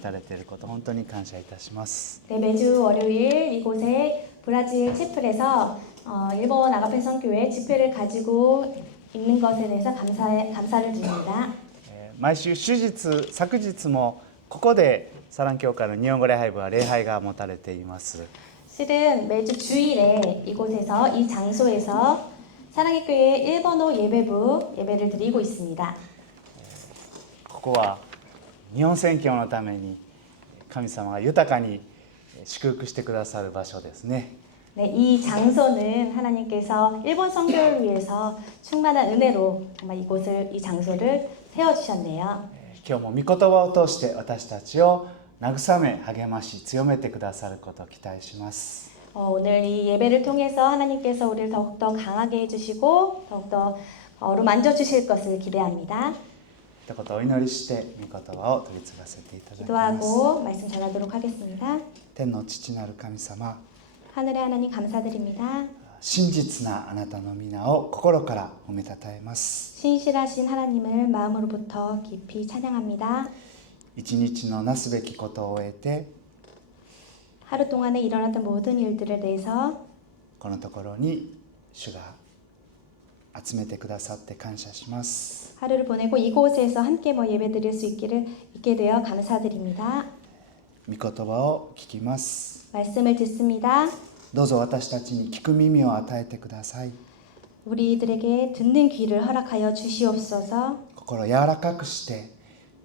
されていること本当に感謝いたします。 네, 매주 월요일 이곳에 브라질 채플에서 일본 아가페 선교회 집회를 가지고 있는 것에 대해서 감사를 드립니다. 毎週主日、昨日もここでサラン教会の日本語礼拝部は礼拝が持たれています。 실은 매주 주일에 이곳에서 이 장소에서 사랑의 교회 일본어 예배부 예배를 드리고 있습니다. ここは日本宣教のために神様が豊かに祝福してくださる場所ですね。 네, 이 장소는 하나님께서 일본 선교를 위해서 충만한 은혜로 정말 이 장소를 세워주셨네요. 今日も御言葉を通して私たちを慰め励まし強めてくださることを期待します。 오늘 이 예배를 통해서 하나님께서 우리를 더욱더 강하게 해주시고 더욱더 어루만져 주실 것을 기대합니다. ということをお祈りして御言葉を取り継がせていただきます。 기도하고 말씀 전하도록 하겠습니다. 天の父なる神様、 하늘의 하나님 감사드립니다. 真実なあなたの皆を心から褒めたたえます。 신실하신 하나님을 마음으로부터 깊이 찬양합니다. 一日のなすべきことを終えて 하루 동안에 일어났던 모든 일들에 대해서 このところに主が集めてくださって感謝します。 하루를 보내고 이곳에서 함께 예배드릴 수 있게 되어 감사드립니다. 御言葉を聞きます。 말씀을 듣습니다. どうぞ私たちに聞く耳を与えてください。 우리들에게 듣는 귀를 허락하여 주시옵소서. 心柔らかくして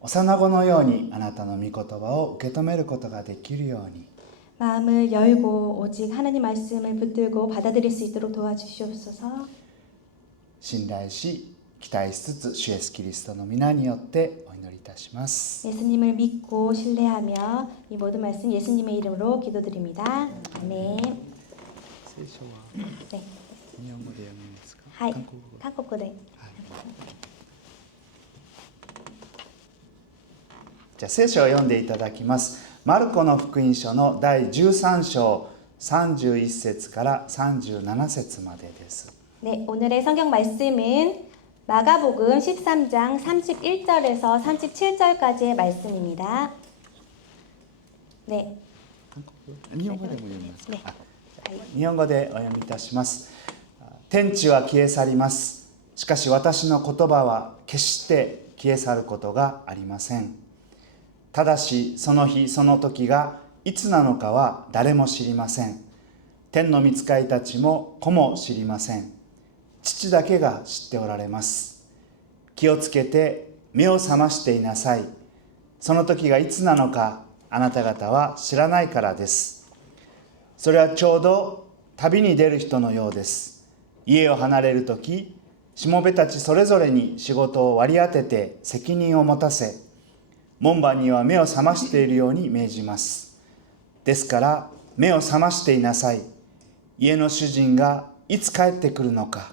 幼子のようにあなたの御言葉を受け止めることができるように 마음을 열고 오직 하나님 말씀을 붙들고 받아들일 수 있도록 도와주시옵소서. 信頼し期待しつつ主イエスキリストの皆によってお祈りいたします。 예수님을 믿고 신뢰하며 이 모든 말씀 예수님의 이름으로 기도드립니다. 아멘. 聖書は 네. 日本語で読みますか？ 하이. 韓国語。 한국어대. じゃあ聖書を読んでいただきます。マルコの福音書の第13章31節から37節までです。 네, 오늘의 성경 말씀은 마가복음 13장 31절에서 37절까지의 말씀입니다. 네. 日本語でも読みますか？ 네. 日本語でお読みいたします。天地は消え去ります。しかし私の言葉は決して消え去ることがありません。ただしその日その時がいつなのかは誰も知りません。天の御使いたちも子も知りません。父だけが知っておられます。気をつけて目を覚ましていなさい。その時がいつなのかあなた方は知らないからです。それはちょうど旅に出る人のようです。家を離れるとき、しもべたちそれぞれに仕事を割り当てて責任を持たせ、門番には目を覚ましているように命じます。ですから目を覚ましていなさい。家の主人がいつ帰ってくるのか、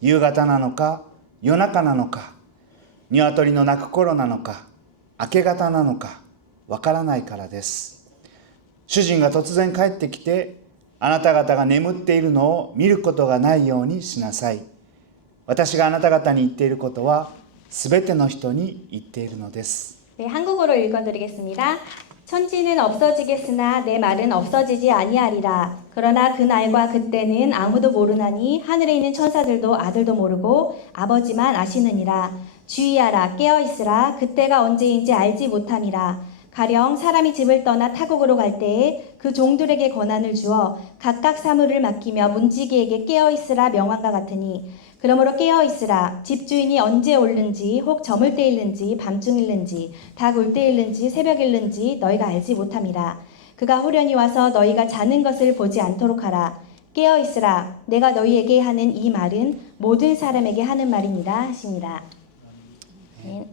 夕方なのか、夜中なのか、鶏の鳴く頃なのか、明け方なのか、わからないからです。主人が突然帰ってきて、あなた方が眠っているのを見ることがないようにしなさい。私があなた方に言っていることは、すべての人に言っているのです。 네, 한국어로 읽어드리겠습니다. 천지는 없어지겠으나 내 말은 없어지지 아니하리라. 그러나 그 날과 그때는 아무도 모르나니 하늘에 있는 천사들도 아들도 모르고 아버지만 아시느니라. 주의하라 깨어있으라. 그때가 언제인지 알지 못함이라. 가령 사람이 집을 떠나 타국으로 갈 때에 그 종들에게 권한을 주어 각각 사물을 맡기며 문지기에게 깨어있으라 명한과 같으니 그러므로 깨어있으라. 집주인이 언제 올는지 혹 저물 때일는지 밤중일는지 닭 울 때일는지 새벽일는지 너희가 알지 못함이라. 그가 후련히 와서 너희가 자는 것을 보지 않도록 하라. 깨어있으라. 내가 너희에게 하는 이 말은 모든 사람에게 하는 말이니라 하십니다. 네.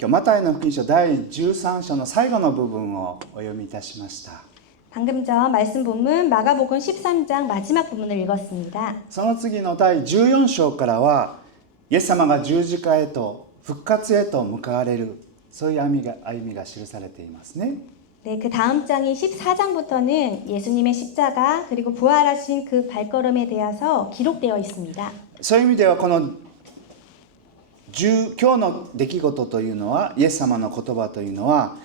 今日マタイの福音書第13章の最後の部分をお読みいたしました。 방금 전 말씀 본문 마가복음 13장 마지막 부분을 읽었습니다. その次の第14章からはイエス様が十字架へと復活へと向かわれるそういう歩みが記されていますね。 네, 그 다음 장인 14장부터는 예수님의 십자가 그리고 부활하신 그 발걸음에 대해서 기록되어 있습니다. そういう意味ではこの今日の出来事というのは、イエス様の言葉というのは、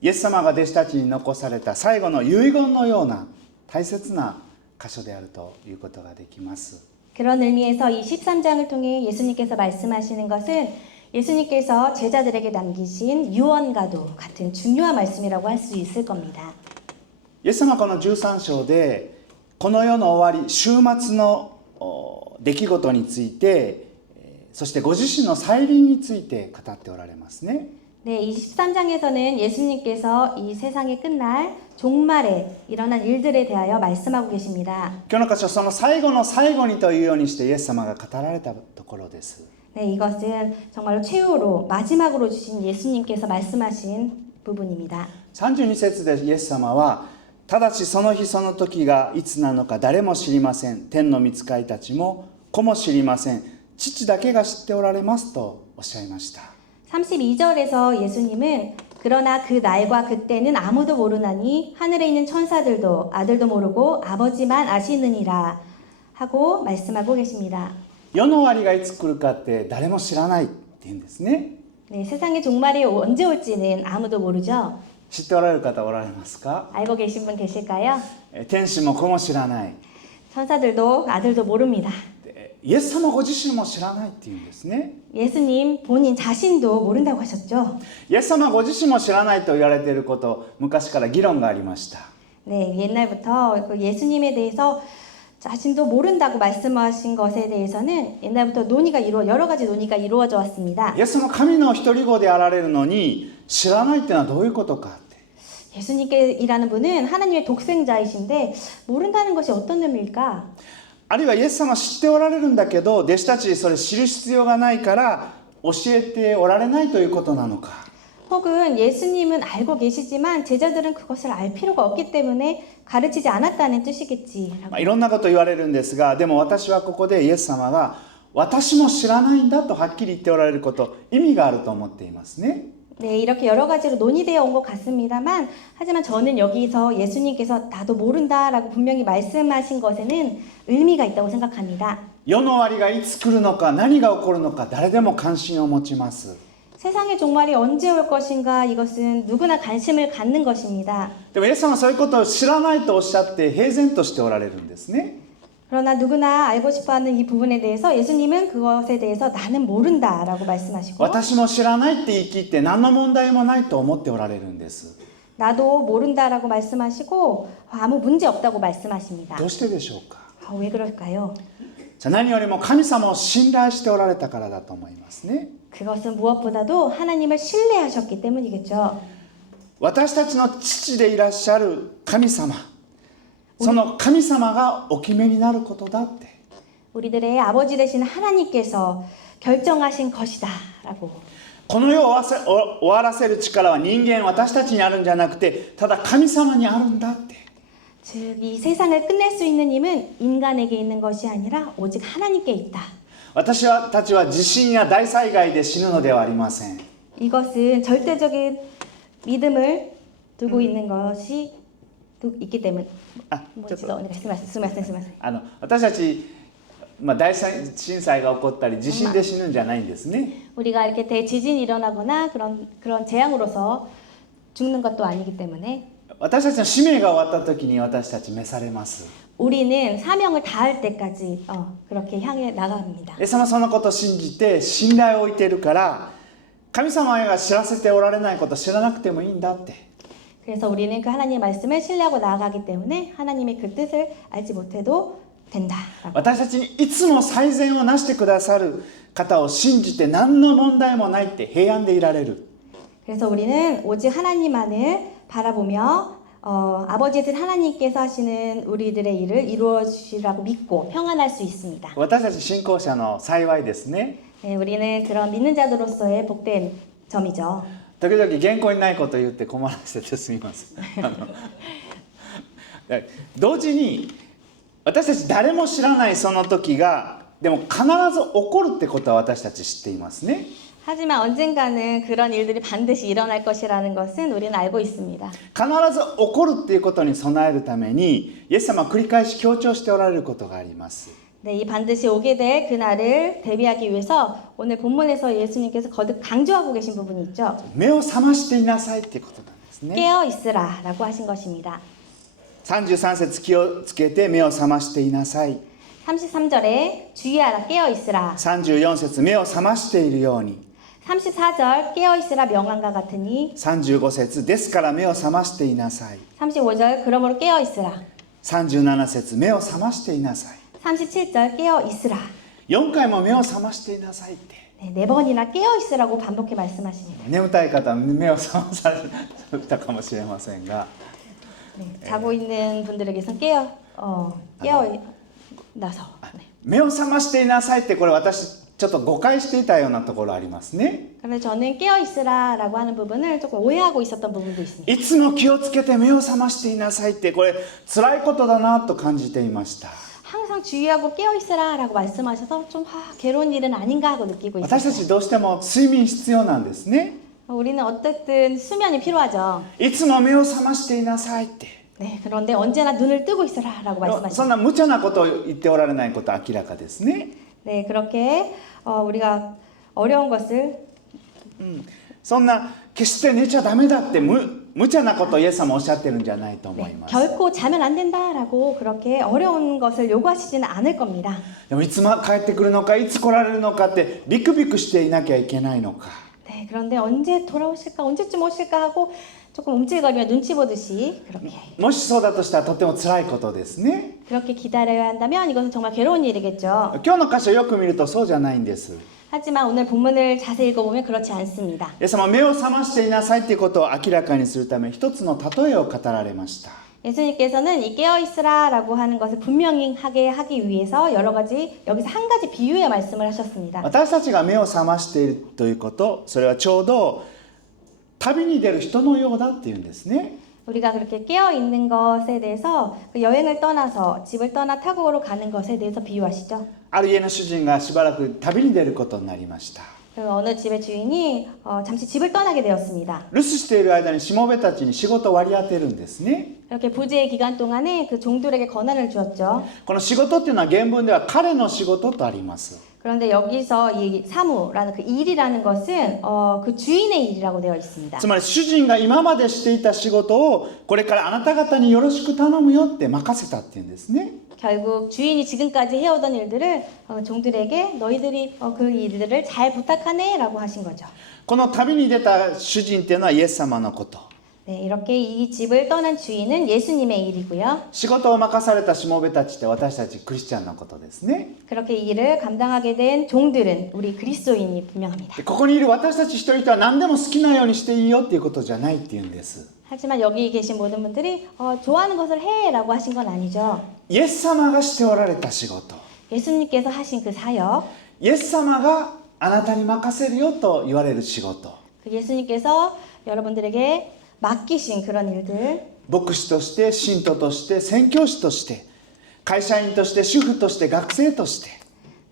イエス様が弟子たちに残された最後の遺言のような大切な箇所であるということができます。 그런 의미에서 이 13장을 통해 예수님께서 말씀하시는 것은 예수님께서 제자들에게 남기신 유언과도 같은 중요한 말씀이라고 할 수 있을 겁니다. イエス様はこの13章でこの世の終わり、終末の出来事について、そしてご自身の再臨について語っておられますね。 네, 이 13장에서는 예수님께서 이 세상의 끝날 종말에 일어난 일들에 대하여 말씀하고 계십니다. 今日の箇所はその最後の最後にというようにしてイエス様が語られたところです。 네, 이것은 정말로 최후로 마지막으로 주신 예수님께서 말씀하신 부분입니다. 32節でイエス様は、ただしその日その時がいつなのか誰も知りません。天の御使いたちも子も知りません。父だけが知っておられますとおっしゃいました。 32절에서 예수님은 그러나 그 날과 그때는 아무도 모르나니 하늘에 있는 천사들도 아들도 모르고 아버지만 아시느니라 하고 말씀하고 계십니다. 世の終わりがいつ来るかって誰も知らないって言うんですね。 네, 세상의 종말이 언제 올지는 아무도 모르죠. 知っておられる方おられますか？ 알고 계신 분 계실까요? 天使も子も知らない。 천사들도 아들도 모릅니다. イエス様ご自身も知らないっていうんですね。 예수님 본인 자신도 모른다고 하셨죠. イエス様ご自身も知らないと言われていること、昔から議論がありました。 네, 옛날부터 그 예수님에 대해서 자신도 모른다고 말씀하신 것에 대해서는 옛날부터 여러 가지 논의가 이루어져 왔습니다. イエス様神の一人子であられるのに知らないっていうのはどういうことかって。 예수님께이라는 분은 하나님의 독생자이신데 모른다는 것이 어떤 의미일까? あるいはイエス様知っておられるんだけど、弟子たちそれ知る必要がないから教えておられないということなのか。 혹은 예수님은 알고 계시지만 제자들은 그것을 알 필요가 없기 때문에 가르치지 않았다는 뜻이겠지. いろんなこと言われるんですが、でも私はここでイエス様が私も知らないんだとはっきり言っておられること、意味があると思っていますね。 네, 이렇게 여러 가지로 논의되어 온 것 같습니다만 하지만 저는 여기서 예수님께서 나도 모른다라고 분명히 말씀하신 것에는 의미가 있다고 생각합니다. 世の終わりがいつ来るのか、何が起こるのか、誰でも関心を持ちます。 세상의 종말이 언제 올 것인가 이것은 누구나 관심을 갖는 것입니다. でもイエス様はそういうことを知らないとおっしゃって平然としておられるんですね。 그러나 누구나 알고 싶어하는 이 부분에 대해서 예수님은 그것에 대해서 나는 모른다라고 말씀하시고 私も知らないって言い切って何の問題もないと思っておられるんです。 나도 모른다라고 말씀하시고 아무 문제 없다고 말씀하십니다. どうしてでしょうか。 왜 그럴까요? じゃあ何よりも神様を信頼しておられたからだと思いますね。 그것은 무엇보다도 하나님을 신뢰하셨기 때문이겠죠. 私たちの父でいらっしゃる神様、その神様がお決めになることだって。 우리들의 아버지 되신 하나님께서 결정하신 것이다라고. この世を終わらせる力は人間、私たちにあるんじゃなくて、ただ神様にあるんだって。 즉, 이 세상을 끝낼 수 있는 힘은 인간에게 있는 것이 아니라 오직 하나님께 있다. 私たちは地震や大災害で死ぬのではありません。 이것은 절대적인 믿음을 두고 있는 것이 있기 때문. ちょっとすみません。私たち、大震災が起こったり地震で死ぬんじゃないんですね。 우리가 이렇게 대지진이 일어나거나 그런 재앙으로서 죽는 것도 아니기 때문에 私たちの使命が終わった時に私たち召されます。 우리는 사명을 다할 때까지 그렇게 향해 나갑니다. イエス様はそのことを信じて信頼を置いているから、神様が知らせておられないことを知らなくてもいいんだって。 그래서 우리는 그 하나님의 말씀을 신뢰하고 나아가기 때문에 하나님의 그 뜻을 알지 못해도 된다. 私たちにいつも最善をなしてくださる方を信じて何の問題もないって平安でいられる。 그래서 우리는 오직 하나님만을 바라보며 아버지이신 하나님께서 하시는 우리들의 일을 이루어 주시라고 믿고 평안할 수 있습니다. 私たち信仰者の幸いですね。 네, 우리는 그런 믿는 자들로서의 복된 점이죠. 時々原稿にないことを言って困らせてすみません。同時に私たち誰も知らないその時がでも必ず起こるってことは私たち知っていますね。 하지만 언젠가는 그런 일들이 반드시 일어날 것이라는 것은 우리는 알고 있습니다. 必ず起こるっていうことに備えるためにイエス様は繰り返し強調しておられることがあります。 네, 이 반드시 오게 될 그날을 대비하기 위해서 오늘 본문에서 예수님께서 거듭 강조하고 계신 부분이 있죠. 目を覚ましていなさいってことなんですね。 깨어 있으라라고 하신 것입니다. 33節気をつけて目を覚ましていなさい。 33절에 주의하라 깨어 있으라. 34節目を覚ましているように。 34절 깨어 있으라 명함과 같으니. 35節ですから目を覚ましていなさい。 35절 그러므로 깨어 있으라. 37節目を覚ましていなさい。 37절 깨어 있으라. 4回も目を覚ましていなさいって。 네, 4번이나 깨어 있으라고 반복해 말씀하십니다. 眠たい方は目を覚まされたかもしれませんが、 네, 자고 있는 분들에게선 깨어 나서. 네. 目を覚ましていなさいってこれ私ちょっと誤解していたようなところありますね。 그런데 저는 깨어 있으라라고 하는 부분을 조금 오해하고 있었던 부분도 있습니다. いつも気をつけて目を覚ましていなさいってこれ辛いことだなと感じていました。 항상 주의하고 깨어 있으라라고 말씀하셔서 좀 괴로운 일은 아닌가 하고 느끼고 私た 있어요. ちどうしても睡眠必要なんですね。 우리는 어쨌든 수면이 필요하죠. いつも目を覚ましていなさいって。 네, 그런데 언제나 눈을 뜨고 있으라라고 そん 말씀하십니다. な無茶なことを言っておられないことは明らかですね。 네, 그렇게 우리가 어려운 것을 そんな決して寝ちゃダメだって無茶なことをイエス様おっしゃってるんじゃないと思い 네, ます。 결코 자면 안 된다라고 그렇게 어려운 것을 요구하시지는 않을 겁니다. でもいつ帰ってくるのかいつ来られるのかってビクビクしていなきゃいけないのか。 네, 그런데 언제 돌아오실까, 언제쯤 오실까 하고 조금 움찔거리며 눈치 보듯이 그렇게 もしそうだとしたらとても辛いことですね。 그렇게 기다려야 한다면 이것은 정말 괴로운 일이겠죠. 今日の箇所をよく見るとそうじゃないんです。 하지만 오늘 본문을 자세히 읽어보면 그렇지 않습니다. イエス様は目を覚ましていなさいということを明らかにするため一つの例えを語られました。 예수님께서는 이 깨어있으라라고 하는 것을 분명히 하게 하기 위해서 여러 가지 여기서 한 가지 비유의 말씀을 하셨습니다. 私たちが目を覚ましているということ、それはちょうど旅に出る人のようだっていうんですね。 우리가 그렇게 깨어 있는 것에 대해서 그 여행을 떠나서 집을 떠나 타국으로 가는 것에 대해서 비유하시죠. ある家の主人がしばらく旅に出ることになりました。 그 어느 집의 주인이 잠시 집을 떠나게 되었습니다. 留守している間にしもべたちに仕事を割り当てるんですね。 이렇게 부재의 기간 동안에 그 종들에게 권한을 주었죠. この仕事っていうのは原文では彼の仕事とあります。 그런데 여기서 이 사무라는 그 일이라는 것은 그 주인의 일이라고 되어 있습니다. つまり主人が今までしていた仕事をこれからあなた方によろしく頼むよって任せたっていうんですね。 결국 주인이 지금까지 해오던 일들을 종들에게 너희들이 그 일들을 잘 부탁하네라고 하신 거죠. この旅に出た主人っていうのはイエス様のこと。 네, 이렇게 이 집을 떠난 주인은 예수님의 일이고요. 仕事を任されたしもべたちって私たちクリスチャンのことですね。 그렇게 이 일을 감당하게 된 종들은 우리 그리스도인이 분명합니다. でここにいる私たち一人一人は何でも好きなようにしていいよっていうことじゃないっていうんです。 하지만 여기 계신 모든 분들이 좋아하는 것을 해라고 하신 건 아니죠. イエス様がしておられた仕事、 예수님께서 하신 그 사역, イエス様があなたに任せるよと言われる仕事、 그 예수님께서 여러분들에게 맡기신 그런 일들, 牧師として信徒として宣教師として会社員として主婦として学生として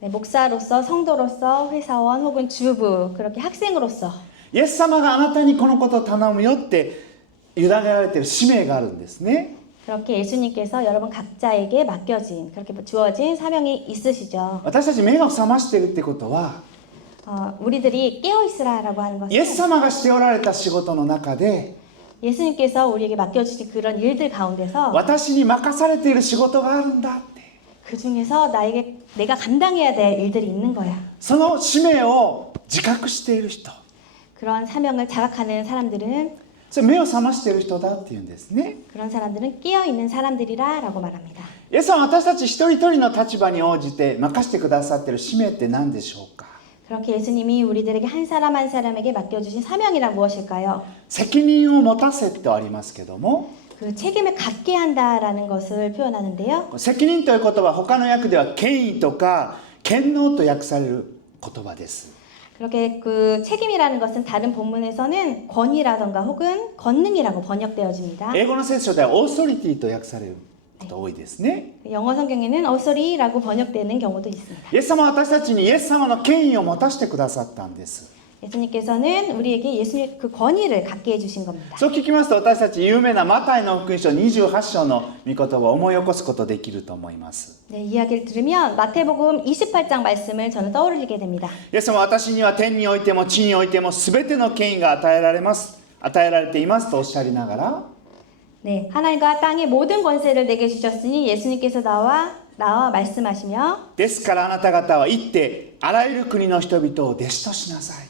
네, 목사로서, 성도로서, 회사원 혹은 주부, 그렇게 학생으로서 イエス様があなたにこのことを頼むよって委ねられている使命があるんですね。 그렇게 예수님께서 여러분 각자에게 맡겨진, 그렇게 주어진 사명이 있으시죠. 私たち目が覚ましているってことは 우리들이 깨어있으라라고 하는 イエス 것은 様がしておられた仕事の中で 예수님께서 우리에게 맡겨주신 그런 일들 가운데서 私に任されている仕事があるんだって 그 중에서 내가 감당해야 될 일들이 있는 거야. その使命を自覚している人、 그런 사명을 자각하는 사람들은 それ目を覚ましている人だっていうんですね。 그런 사람들은 깨어있는 사람들이라라고 말합니다. イエス様は私たち一人一人の立場に応じて任せてくださっている使命って何でしょうか。 그렇게 예수님이 우리들에게 한 사람 한 사람에게 맡겨주신 사명이란 무엇일까요? 責任を持たせとありますけども、 그 책임을 갖게 한다라는 것을 표현하는데요. 責任という言葉は他の訳では権威とか権能と訳される言葉です。 그렇게 그 책임이라는 것은 다른 본문에서는 권위라던가 혹은 권능이라고 번역되어집니다. 英語の聖書ではオーソリティと訳されること多いですね。 영어 성경에는 authority라고 번역되는 경우도 있습니다. イエス様は私たちにイエス様の権威を持たせてくださったんです。 예수님께서는 우리에게 예수님 그 권위를 갖게 해주신 겁니다. そう聞きますと私たち有名なマタイの福音書28章の御言葉を思い起こすことできると思います。 네, 이야기를 들으면 마태복음 28장 말씀을 저는 떠올리게 됩니다. イエス様は私には天においても地においても全ての権威が与えられていますとおっしゃりながら 네, 하늘과 땅의 모든 권세를 내게 주셨으니 예수님께서 나와 말씀하시며 ですからあなた方は行ってあらゆる国の人々を弟子としなさい。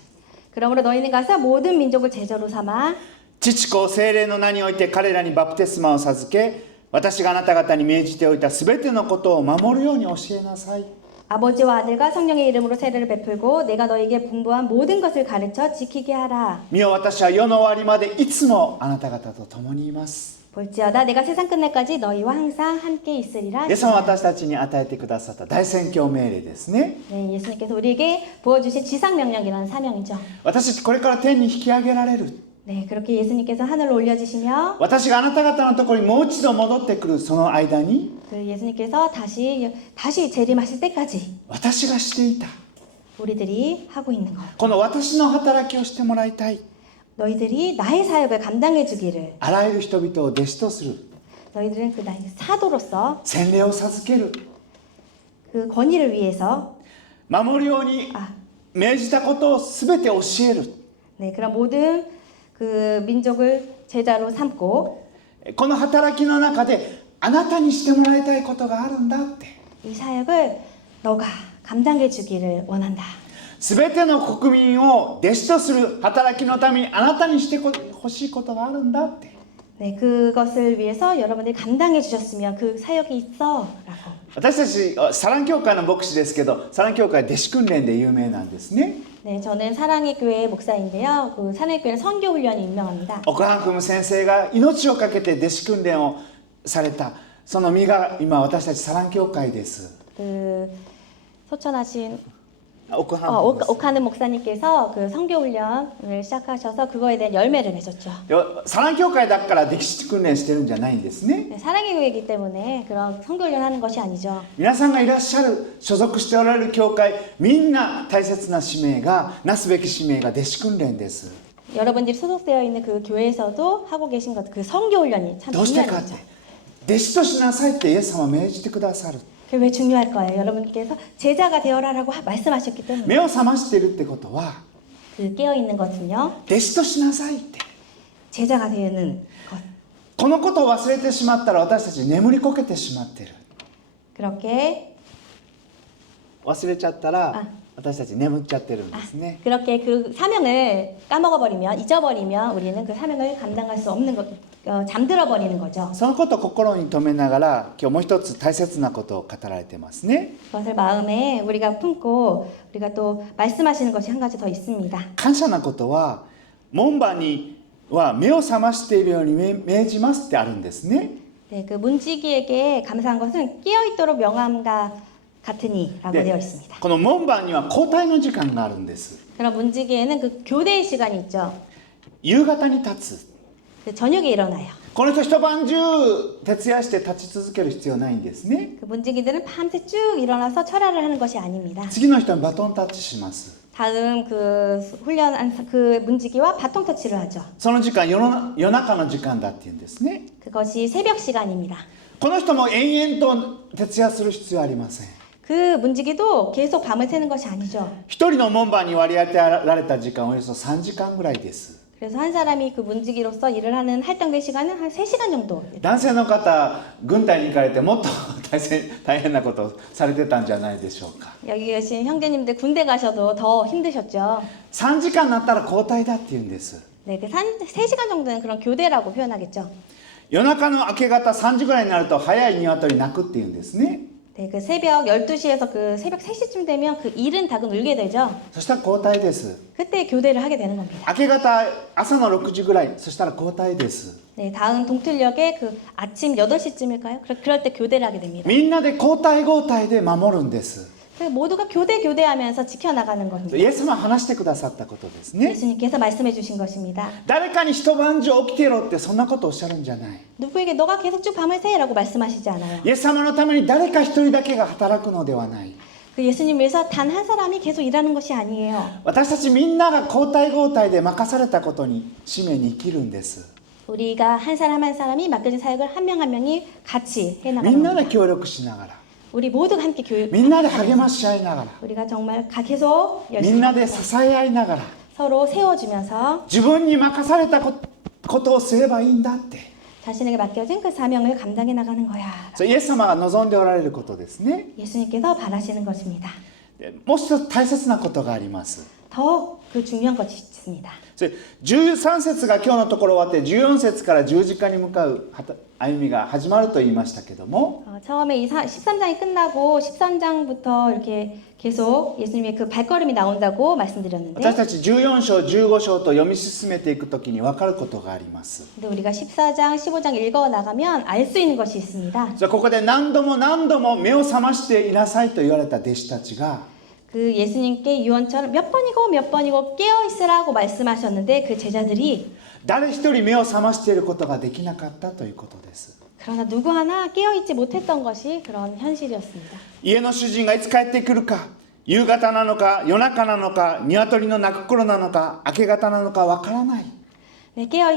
그러므로 너희는 가서 모든 민족을 제자로 삼아 父子聖霊の名において彼らにバプテスマを授け私があなた方に命じておいた全てのことを守るように教えなさい。 아버지와 아들과 성령의 이름으로 세례를 베풀고 내가 너에게 분부한 모든 것을 가르쳐 지키게 하라. 見よ私は世の終わりまでいつもあなた方と共にいます。 볼지어다 내가 세상 끝날까지 너희와 항상 함께 있으리라. イエス様は私たちに与えてくださった大宣教命令ですね。 네, 예수님께서 우리에게 부어주신 지상명령이라는 사명이죠. 私たちこれから天に引き上げられる。 네, 그렇게 예수님께서 하늘로 올려지시며 私があなた方のところにもう一度戻ってくるその間に 그 예수님께서 다시 재림하실 때까지 私がしていた 우리들이 하고 있는 것. この私の働きをしてもらいたい。 너희들이 나의 사역을 감당해 주기를. あらゆる人々を弟子とする。 너희들은 그 나의 사도로서 洗礼を授ける。 그 권위를 위해서 守るように命じたことを全て教える。 네, 그런 모든 그 민족을 제자로 삼고 この働きの中であなたにしてもらいたいことがあるんだって。 이 사역을 너가 감당해 주기를 원한다. 全ての国民を弟子とする働きのためにあなたにしてほしいことがあるんだって。 네, 그것을 위해서 여러분들이 감당해 주셨으면 그 사역이 있어라고. 私たちサラン教会の牧師ですけど、サラン教会弟子訓練で有名なんですね。 네, 저는 사랑의 교회 목사인데요. 그 사랑의 교회는 선교 훈련이 유명합니다. 奥ハンクム先生が命をかけて弟子訓練をされたその身が今私たちサラン教会です。 그 소천하신 奥ハンクムです。 옥하는 목사님께서 그 선교 훈련을 시작하셔서 그거에 대한 열매를 맺었죠. サラン教会だから弟子訓練してるんじゃないんですね。 네, 사랑의 교회이기 때문에 그런 선교 훈련하는 것이 아니죠. 皆さんがいらっしゃる所属しておられる教会みんな大切な使命がなすべき使命が弟子訓練です。 여러분들이 소속되어 있는 그 교회에서도 하고 계신 것, 그 선교 훈련이 참 どうしてかっ 중요하죠. て弟子としなさいってイエス様は命じてくださる。 그게 왜 중요할 거예요? 여러분께서 제자가 되어라라고 말씀하셨기 때문에. 目を覚ましているってことは 그 깨어 있는 것은요, 弟子としなさいって。 제자가 되는 것. このことを忘れてしまったら私たち眠りこけてしまっている。 그렇게 忘れちゃったらあ私たち眠っちゃってるんですね。 그렇게 그 사명을 까먹어버리면, 잊어버리면 우리는 그 사명을 감당할 수 없는 것, 잠들어 버리는 거죠. そのことを心に留めながら今日もう一つ大切なことを語られてますね。 그것을 마음에 우리가 품고 우리가 또 말씀하시는 것이 한 가지 더 있습니다. 感謝なことは門番には目を覚ましているように命じますってあるんですね。 네, 그 문지기에게 감사한 것은 깨어 있도록 명함과 같으니라고 되어 있습니다. この門番には交代の時間があるんです。 그럼 문지기에는 그 교대의 시간이 있죠. 夕方に立つ。 그 저녁에 일어나요. この人一晩中徹夜して立ち続ける必要ないんですね。 그 문지기들은 밤새 쭉 일어나서 철야를 하는 것이 아닙니다. 次の人にバトンタッチします。 다음 그 훈련한 그 문지기와 바통 터치를 하죠. その時間夜中の時間だっていうんですね。 그것이 새벽 시간입니다. この人も延々と徹夜する必要はありません。 그 문지기도 계속 밤을 새는 것이 아니죠. 一人の門番に割り当てられた時間はおよそ3時間ぐらいです。 그래서 한 사람이 그 문지기로서 일을 하는 할당된 시간은 한 3시간 정도. 男性の方軍隊に行かれてもっと大変なことをされてたんじゃないでしょうか。 여기 계신 형제님들 군대 가셔도 더 힘드셨죠. 3時間になったら交代だって言うんです。 네, 그 3시간 정도는 그런 교대라고 표현하겠죠. 夜中の明け方3時ぐらいになると早い鶏鳴くっていうんですね。 네, 그 새벽 12시에서 그 새벽 3시쯤 되면 그 이른 닭은 울게 되죠. そしたら交代です。 그때 교대를 하게 되는 겁니다. 明け方朝の6時ぐらい、そしたら交代です。 네, 다음 동틀역에 그 아침 8시쯤일까요? 그럴 때 교대를 하게 됩니다. みんなで交代交代で守るんです。 모두가 교대하면서 지켜나가는 겁니다. イエス様は話してくださったことですね。 예수님께서 말씀해 주신 것입니다. 誰かに一晩中起きてろってそんなことをおっしゃるんじゃない。 누구에게 너가 계속 쭉 밤을 새라고 말씀하시지 않아요. イエス様のために誰か一人だけが働くのではない。그 예수님 위해서 단 한 사람이 계속 일하는 것이 아니에요. 私たちみんなが交代交代で任されたことに使命に生きるんです。 우리가 한 사람 한 사람이 맡겨진 사역을 한 명 한 명이 같이 み 해나가는 んなで 겁니다. 協力しながら、 우리 모두가 함께 교육, みんなで励まし合いながら、 우리가 정말 계속 みん 열심히 なで支え合いながら、 서로 세워주면서 自分に任されたことをすればいいんだって、 자신에게 맡겨진 그 사명을 감당해 나가는 거야. それイエス様が望んでおられることですね。 예수님께서 바라시는 것입니다. でもう一つ大切なことがあります。 더 그 중요한 것이 있습니다. それ13節が今日のところ終わって14節から十字架に向かう歩みが始まると言いましたけども、 처음에 13장이 끝나고 13장부터 이렇게 계속 예수님의 그 발걸음이 나온다고 말씀드렸는데, 私たち14章15章と読み進めていくときに分かることがあります。 근데 우리가 14장, 15장 읽어 나가면 알 수 있는 것이 있습니다. じゃあここで何度も何度も目を覚ましていなさいと言われた弟子たちが、 그 예수님께 유언처럼 몇 번이고 깨어 있으라고 말씀하셨는데 그 제자들이 誰一人目を覚ましていることができなかったということです。 그러나 누구 하나 깨어 있지 못했던 것이 그런 현실이었습니다. 家の主人がいつ帰ってくるか、夕方なのか夜中なのか、鶏の鳴く頃なのか明け方なのかわからない。 네, 깨어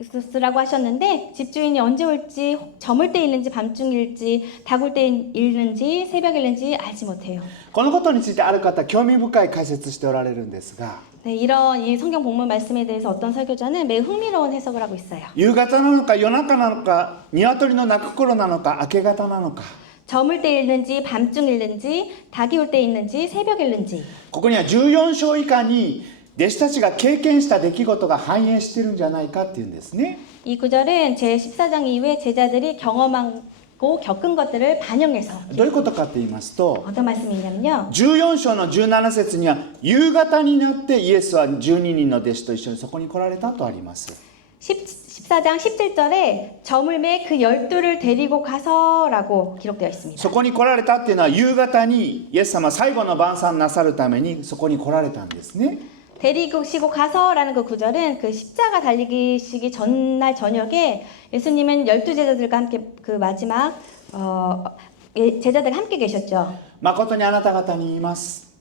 있으라고 하셨는데 집주인이 언제 올지, 저물 때 일는지 밤중일지, 다굴 때 일는지, 새벽일는지 알지 못해요. このことについてある方興味深い解説しておられるんですが、 네, 이런 이 성경 본문 말씀에 대해서 어떤 설교자는 매우 흥미로운 해석을 하고 있어요. 夕方なのか夜中なのか鶏の鳴く頃なのか明け方なのか、 저물 때 읽는지 밤중 읽는지 닭이 올 때 읽는지 새벽 읽는지, ここには14章以下に弟子たちが経験した出来事が反映してるんじゃないかっていうんですね。 이 구절은 제14장 이후에 제자들이 경험하고 겪은 것들을 반영해서 どういうことかと言いますと、 어떤 말씀이냐면요. 14章の17節には夕方になってイエスは12人の弟子と一緒にそこに来られたとあります。 14장 17절에 저물매 그 12를 데리고 가서라고 기록되어 있습니다. そこに来られたっていうのは夕方にイエス様最後の晩餐なさるためにそこに来られたんですね。 데리고 가서라는 그 구절은 그 십자가 달리시기 전날 저녁에 예수님은 12제자들과 함께 그 마지막 제자들과 함께 계셨죠. 誠にあなた方に言います。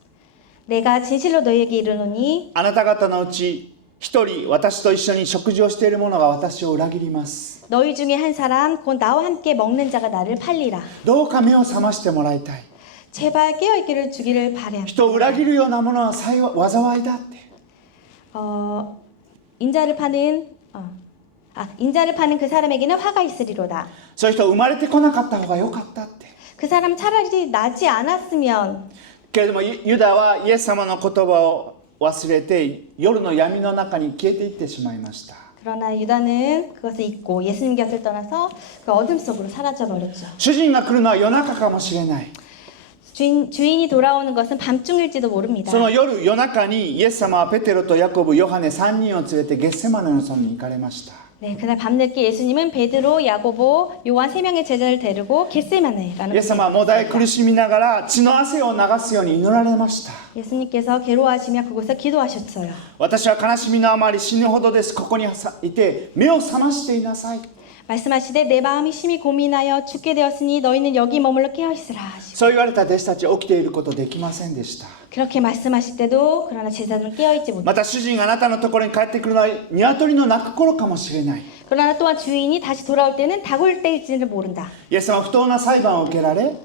내가 진실로 너희에게 이르노니 あなた方のうち一人私と一緒に食事をしている者が私を裏切ります。 너희 중에 한 사람 곧 나와 함께 먹는 자가 나를 팔리라. どうか目を覚ましてもらいたい。 제발 깨어있기를 주기를 바랍니다. 人を裏切るようなものは災いだって。 인자를 파는 그 사람에게는 화가 있으리로다. そういう人生まれてこなかった方が良かったって。 그 사람 차라리 나지 않았으면. けれどもユダはイエス様の言葉を忘れて夜の闇の中に消えていってしまいました。 그러나 유다는 그것을 잊고 예수님 곁을 떠나서 그 어둠 속으로 사라져 버렸죠. 主人が来るのは夜中かもしれない。 주인이 돌아오는 것은 밤중일지도 모릅니다. その夜中にイエス様はペテロとヤコブ、ヨハネ3人を連れてゲッセマネの園に行かれました。 네, 그날 밤늦게 예수님은 베드로, 야고보, 요한 3명의 제자를 데리고 겟세마네라는 イエス様はもだえ苦しみながら血の汗を流すように祈られました。 예수님께서 괴로워하시며 그곳에 기도하셨어요. 私は悲しみのあまり死ぬほどです。ここにいて目を覚ましていなさい。 말씀하시되 내 마음이 심히 고민하여 죽게 되었으니 너희는 여기 머물러 깨어있으라. そう言われた弟子たちは起きていることできませんでした。 그렇게 말씀하실 때도 그러나 제자들은 깨어있지 못했어요. また主人があなたのところに帰ってくるのは鶏の鳴く頃かもしれない。 그러나 또한 주인이 다시 돌아올 때는 닭올 때일지를 모른다. イエス様は不当な裁判を受けられ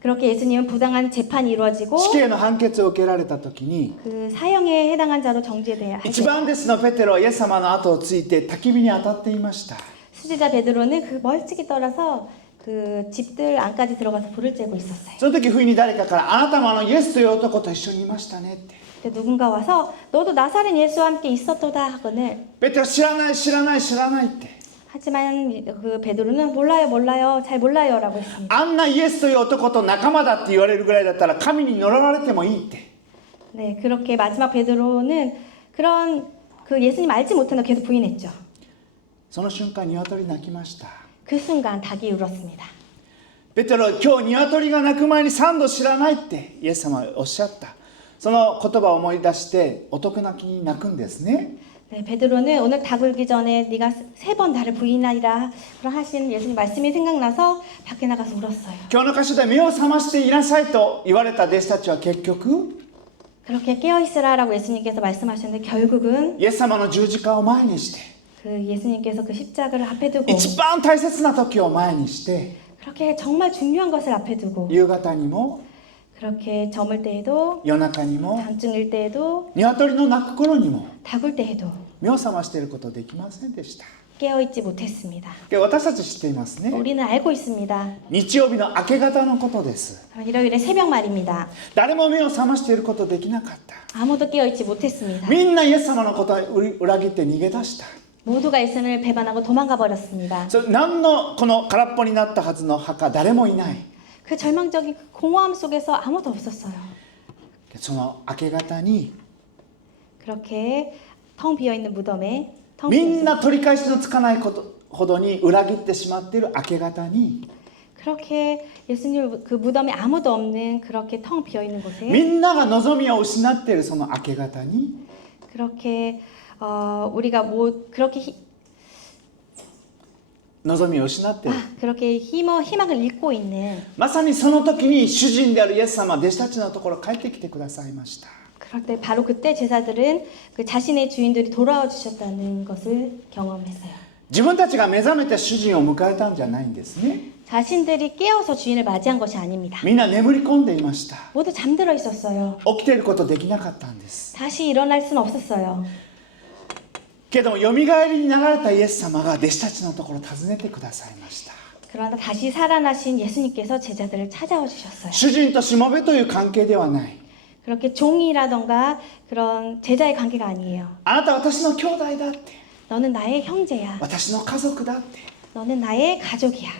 그렇게 예수님은 부당한 재판이 이루어지고 死刑の判決を受けられた時に 그 사형에 해당한 자로 정죄돼야 할 一 때 番弟子のペテロはイエス様の後をついて焚き火に当たっていました。 수제자 베드로는 그 멀찍이 떨어서 그 집들 안까지 들어가서 불을 쬐고 있었어요. その時不意に誰かからあなたもイエスという男と一緒にいましたねって。 근데 누군가 와서 너도 나사렛 예수와 함께 있었도다 하거늘 ペテロ知らないって。 하지만 그 베드로는 몰라요 잘 몰라요라고 했습니다. あんなイエスという男と仲間だって言われるぐらいだったら神に呪われてもいいって。 네, 그렇게 마지막 베드로는 그런 그 예수님 알지 못한 걸 계속 부인했죠. その瞬間鶏鳴きました。 그 순간 닭이 울었습니다. ペテロ今日鶏が鳴く前に3度知らないってイエス様はおっしゃった。その言葉を思い出して男泣きに泣くんですね。 네, 베드로는 오늘 다 굴기 전에 네가 3번 나를 부인하리라 그런 하신 예수님 말씀이 생각나서 밖에 나가서 울었어요. 今日の箇所で目を覚ましていなさいと言われた弟子たちは結局 그렇게 깨어있으라라고 예수님께서 말씀하셨는데 결국은 イエス様の十字架を前にして 그 예수님께서 그 십자가를 앞에 두고 一番大切な時を前にして 그렇게 정말 중요한 것을 앞에 두고 夕方にも 그렇게 저물 때에도 夜中にも 밤중일 때에도 鶏の鳴く頃にも 다굴 때에도 目を覚ましていることできませんでした。 깨어있지 못했습니다. で私たち知っていますね。 우리는 알고 있습니다. 日曜日の明け方のことです。 일요일에 새벽 말입니다. 誰も目を覚ましていることできなかった。 아무도 깨어있지 못했습니다. みんなイエス様のことを裏切って逃げ出した。 모두가 예수님을 배반하고 도망가 버렸습니다. それ何のこの空っぽになったはずの墓誰もいない。 그 절망적인 그 공허함 속에서 아무도 없었어요. その明け方に 그렇게 텅 비어 있는 무덤에 텅 み 비어 ん 있는 な取り返しのつかないことほどに裏切ってしまっている明け方に 그렇게 예수님 그 무덤에 아무도 없는 그렇게 텅 비어 있는 み 곳에 んなが望みを失っているその明け方に 그렇게 우리가 뭐 그렇게 望みを失っている 그렇게 희망을 잃고 있는 まさにその時に主人であるイエス様は弟子たちのところ帰ってきてくださいました。 그럴 때 바로 그때 제자들은 그 자신의 주인들이 돌아와 주셨다는 것을 경험했어요. 自分たちが目覚めて主人を迎えたんじゃないんですね。 자신들이 깨어서 주인을 맞이한 것이 아닙니다. みんな眠り込んでいました。 모두 잠들어 있었어요. 起きていることできなかったんです。 다시 일어날 수는 없었어요. けどもよみがえりになられたイエス様が弟子たちのところを訪ねてくださいました。 그러나 다시 살아나신 예수님께서 제자들을 찾아와 주셨어요. 主人としもべという関係ではない。 그렇게 종이라던가 그런 제자의 관계가 아니에요. あなたは私の兄弟だって。 너는 나의 형제야. 私の家族だって。 너는 나의 가족이야.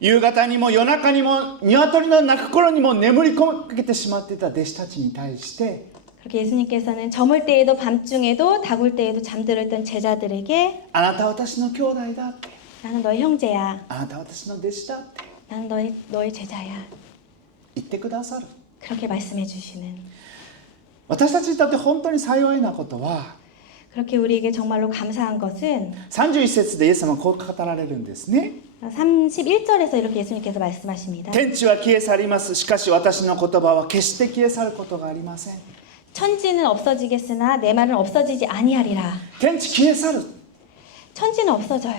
夕方にも夜中にも鶏の鳴く頃にも眠り込けてしまっていた弟子たちに対して 그렇게 예수님께서는 저물 때에도 밤중에도 다굴 때에도 잠들었던 제자들에게 あなたは私の兄弟だって。 나는 너의 형제야. あなたは私の弟子だって 나는 너의 제자야. 言ってくださる。 그렇게 말씀해 주시는 私たちにとって本当に幸いなことは 그렇게 우리에게 정말로 감사한 것은 31節でイエス様はこう語られるんですね。 31절에서 이렇게 예수님께서 말씀하십니다. 天地は消え去ります。しかし私の言葉は決して消え去ることがありません。 천지는 없어지겠으나 내 말은 없어지지 아니하리라. 天地消え去る。 천지는 없어져요.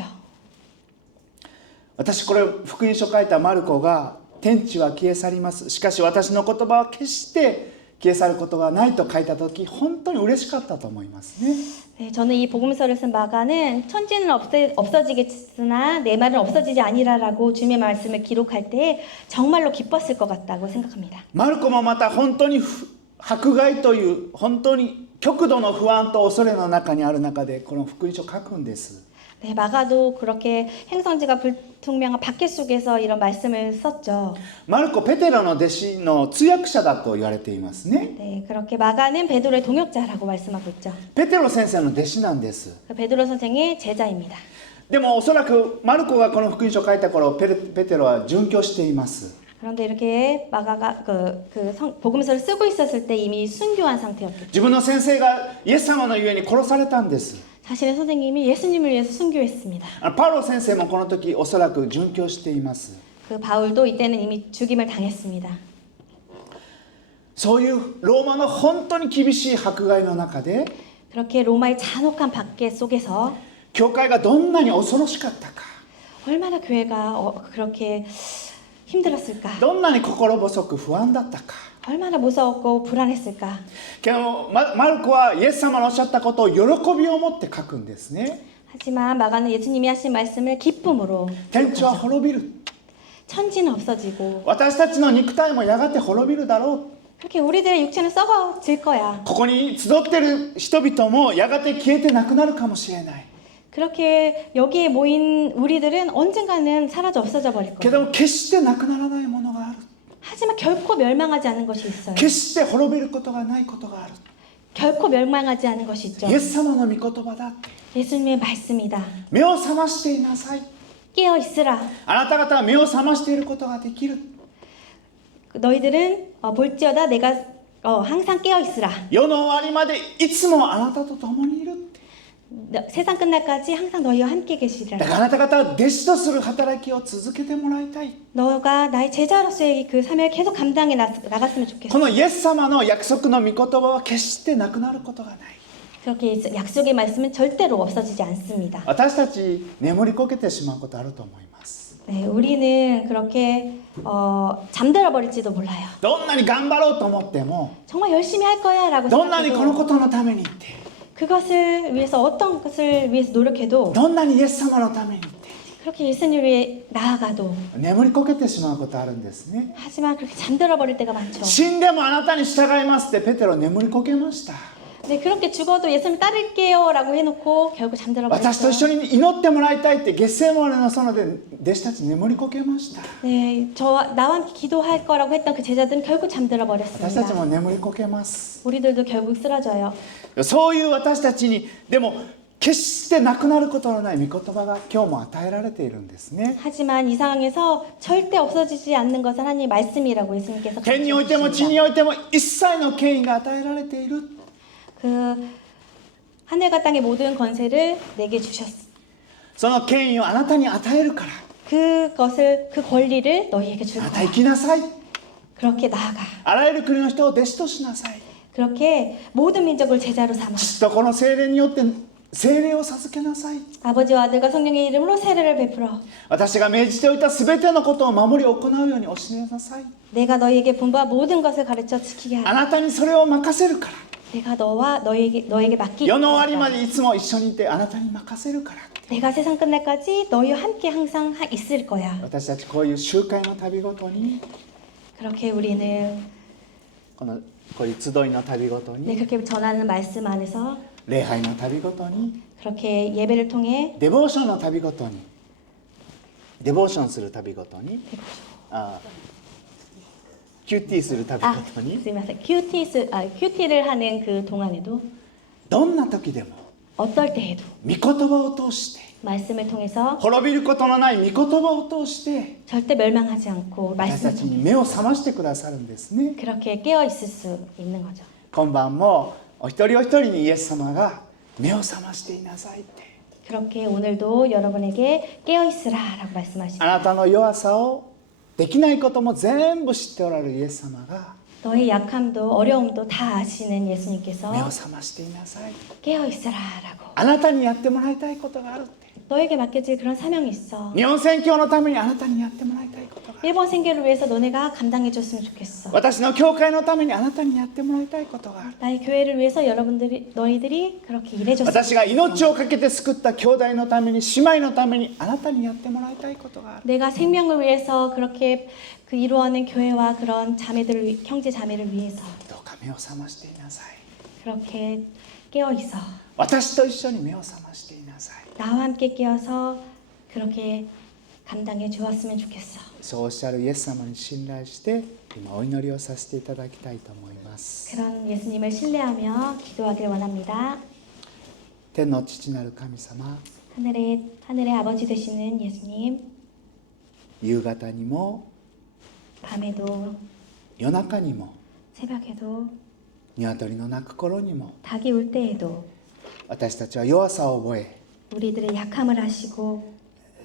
私これ福音書書いたマルコが天地は消え去ります。しかし私の言葉は決して消え去ることがないと書いた時本当に嬉しかったと思いますね。 네, 저는 이 복음서를 쓴 마가는 천지는 없어지겠으나 내 말은 없어지지 아니라라고 주님의 말씀을 기록할 때 정말로 기뻤을 것 같다고 생각합니다. マルコもまた本当に迫害という本当に極度の不安と恐れの中にある中でこの福音書を書くんです。 네, 마가도 그렇게 행성지가 불투명한 박해 속에서 이런 말씀을 썼죠. マルコペテロの弟子の通訳者だと言われていますね。 네, 그렇게 마가는 베드로의 동역자라고 말씀하고 있죠. ペテロ先生の弟子なんです。 베드로 선생의 제자입니다. でもおそらくマルコがこの福音書を書いた頃ペテロは殉教しています。 그런데 이렇게 마가가 복음서를 쓰고 있었을 때 이미 순교한 상태였겠죠. 自分の先生がイエス様のゆえに殺されたんです。 자신의 선생님이 예수님을 위해서 순교했습니다. パウロ先生もこの時おそらく殉教しています。 그 바울도 이때는 이미 죽임을 당했습니다. そういうローマの本当に厳しい迫害の中で 그렇게 로마의 잔혹한 박해 속에서 教会がどんなに恐ろしかったか 얼마나 교회가 그렇게 힘들었을까? どんなに心細く不安だったか 얼마나 무서웠고 불안했을까? けどマルコはイエス様のおっしゃったことを喜びを持って書くんですね。 하지만 마가는 예수님이 하신 말씀을 기쁨으로 天地は滅びる 천지는 없어지고 私たちの肉体もやがて滅びるだろう 그렇게 우리들의 육체는 썩어질 거야. ここに集っている人々もやがて消えてなくなるかもしれない 그렇게 여기에 모인 우리들은 언젠가는 사라져 없어져 버릴 け 거야. ども決してなくならないものがある 하지만 결코 멸망하지 않는 것이 있어요. 決して滅びることがないことがある 결코 멸망하지 않는 것이 있죠. イエス様の御言葉だ 예수님의 말씀이다. 目を覚ましていなさい 깨어 있으라. あなた方は目を覚ましていることができる 너희들은 볼지어다 내가 항상 깨어 있으라. 世の終わりまでいつもあなたと共にいる 세상 끝날까지 항상 너희와 함께 だ 계시리라. からあなた方は弟子とする働きを続けてもらいたい。 너가 나의 제자로서의 그 삶을 계속 감당해 나갔으면 こ 좋겠어. のイエス様の約束の御言葉は決してなくなることがない。 그렇게 약속의 말씀은 절대로 없어지지 않습니다. 私たち眠りこけてしまうことあると思います。 네, 우리는 그렇게 잠들어 버릴지도 몰라요. どんなに頑張ろうと思っても 정말 열심히 할 거야라고 どんなにこの 생각해도 ことのためにって 그것을 위해서 어떤 것을 위해서 노력해도 どんなにイエス様のためにって 그렇게 예수님을 위해 나아가도 眠りこけてしまうことあるんですね。 하지만 그렇게 잠들어 버릴 때가 많죠. 死んでもあなたに従いますってペテロ眠りこけました。 네, 그렇게 죽어도 예수님 따를게요라고 해놓고 결국 잠들어 私と一 버렸어요. 緒に祈ってもらいたいってゲッセマネの園で弟子たち眠りこけました。 네, 나와 함께 기도할 거라고 했던 그 제자들은 결국 잠들어 私たち 버렸습니다. も眠りこけます。 우리들도 결국 쓰러져요. そういう私たちにでも決してなくなることのない御言葉が今日も与えられているんですね。 하지만 이 상황에서 절대 없어지지 않는 것은 하나님의 말씀이라고 예수님께서 天においても地に 가르쳐주십니다. おいても一切の権威が与えられている。 그 하늘과 땅의 모든 권세를 내게 주셨어. その権威をあなたに与えるから 그것을 그 권리를 너희에게 줄 あなた 거야. 行きなさい。 그렇게 나아가. あらゆる国の人を弟子としなさい。 그렇게 모든 민족을 제자로 삼아. 父とこの聖霊によって聖霊を授けなさい。 아버지와 아들과 성령의 이름으로 세례를 베풀어. 私が命じておいたすべてのことを守り行うように教えなさい。 내가 너희에게 분부한 모든 것을 가르쳐 지키게 あ 하라. なたにそれを任せるから。 내가 너에게 맡기겠다. 世の終わりまでいつも一緒にいてあなたに任せるから。 내가 세상 끝날까지 너희와 함께 항상 있을 거야. 私たちこういう集会の旅ごとに 그렇게 우리는 こういう集いの旅ごと 네, に 그렇게 전하는 말씀 안에서 礼拝の旅ごとに 그렇게 예배를 통해 デボーションの旅ごとにデボーションする旅ごとにキューティーする旅ご 아, とに 스미마셍. 큐티를 하는 그 동안에도 どんな時でも 어떨 때에도 御言葉を通して 말씀을 통해서 滅びることのない御言葉を通して 절대 멸망하지 않고 私た 말씀을 ちに 통해 目を覚ましてくださるんですね。 그렇게 깨어 있을 수 있는 거죠. 今晩もお一人お一人にイエス様が目を覚ましていなさいって 그렇게 오늘도 여러분에게 깨어 있으라라고 말씀하시죠. あなたの弱さをできないことも全部知っておられるイエス様が 너의 약함도 어려움도 다 아시는 目を 예수님께서 覚ましていなさい。 깨어 있으라라고 あなたにやってもらいたいことがあるって。 너에게 맡겨질 그런 사명이 있어. 日本宣教のためにあなたにやってもらいたいことがある。 일본 생계를 위해서 너네가 감당해 줬으면 좋겠어. 私の教会のためにあなたにやってもらいたいことがある。 나의 교회를 위해서 너희들이 그렇게 일해줬으면 私が命を懸けて救った兄弟のために姉妹のためにあなたにやってもらいたいことがある。 내가 생명을 위해서 그렇게 그 이루어낸 교회와 그런 형제 자매를 위해서 どうか目を覚ましていなさい。 그렇게 깨어 있어. 私と一緒に目を覚ましていなさい。 나와 함께 깨어서 그렇게 감당해 주었으면 좋겠어. そうおっしゃるイエス様に信頼して今お祈りをさせていただきたいと思います。 그런 예수님을 신뢰하며 기도하길 원합니다. 天の父なる神様、 하늘의 아버지 되시는 예수님, 夕方にも 밤에도 夜中にも 새벽에도 鶏の鳴く頃にも 닭이 울 때에도 私たちは弱さを覚え 우리들의 약함을 아시고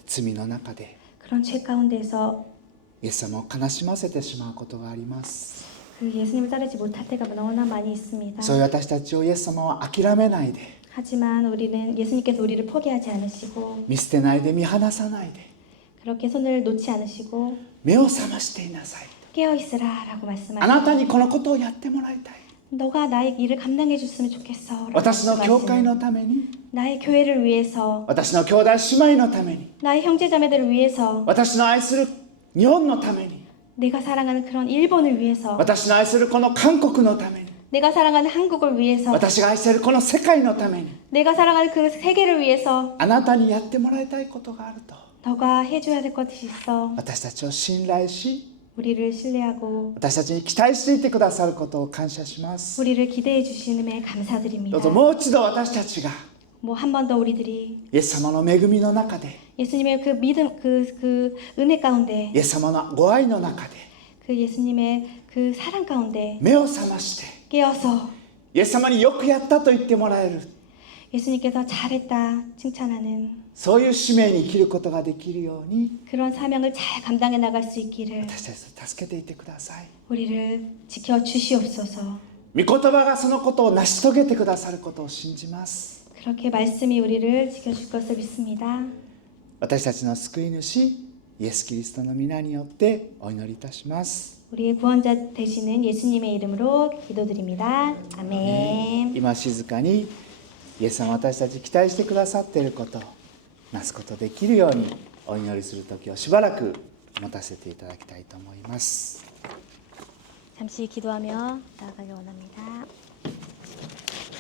罪の中で 그런 죄 가운데서 イエス様を悲しませてしまうことがあります。 그 예수님을 따르지 못할 때가 너무나 많이 있습니다. そういう私たちをイエス様は諦めないで 하지만 우리는 예수님께서 우리를 포기하지 않으시고 見捨てないで見放さないで 그렇게 손을 놓지 않으시고 目を覚ましていなさい。 깨어 있으라라고 あなた 말씀하시고 にこのことをやってもらいたい。 너가 나의 일을 감당해 줬으면 좋겠어. 私の教会のために 나의 교회를 위해서 私の兄弟姉妹のために 나의 형제자매들을 위해서 私の愛する日本のために 내가 사랑하는 그런 일본을 위해서 私の愛するこの韓国のために 내가 사랑하는 한국을 위해서 私が愛しているこの世界のために 내가 사랑하는 그 세계를 위해서 あなたにやってもらいたいことがあると 너가 해줘야 될 것이 있어. 私たちを信頼し 우리를 신뢰하고 私たちに期待していてくださることを感謝します。 우리를 기대해 주시는에 ど 감사드립니다. うぞもう一度私たちが 뭐 한 번 더 우리들이 イエス様の恵みの中で 예수님의 그 믿음 그 은혜 가운데 イエス様のご愛の中で 그 예수님의 그 사랑 가운데 目を覚まして 깨어서 イエス様によくやったと言ってもらえる 예수님께서 잘했다 칭찬하는 そういう使命に生きることができるように 그런 사명을 잘 감당해 나갈 수 있기를 私たちを助けていてください。 우리를 지켜 주시옵소서. 御言葉がそのことを成し遂げてくださることを信じます。 그렇게 말씀이 우리를 지켜줄 것을 믿습니다. 私たちの救い主イエス・キリストの皆によってお祈りいたします。 우리의 구원자 되시는 예수님의 이름으로 기도드립니다. 아멘. 今静かにイエス様私たち期待してくださっていることなすことできるようにお祈りする時をしばらく持たせていただきたいと思います。 잠시 기도하며 나아가기 원합니다.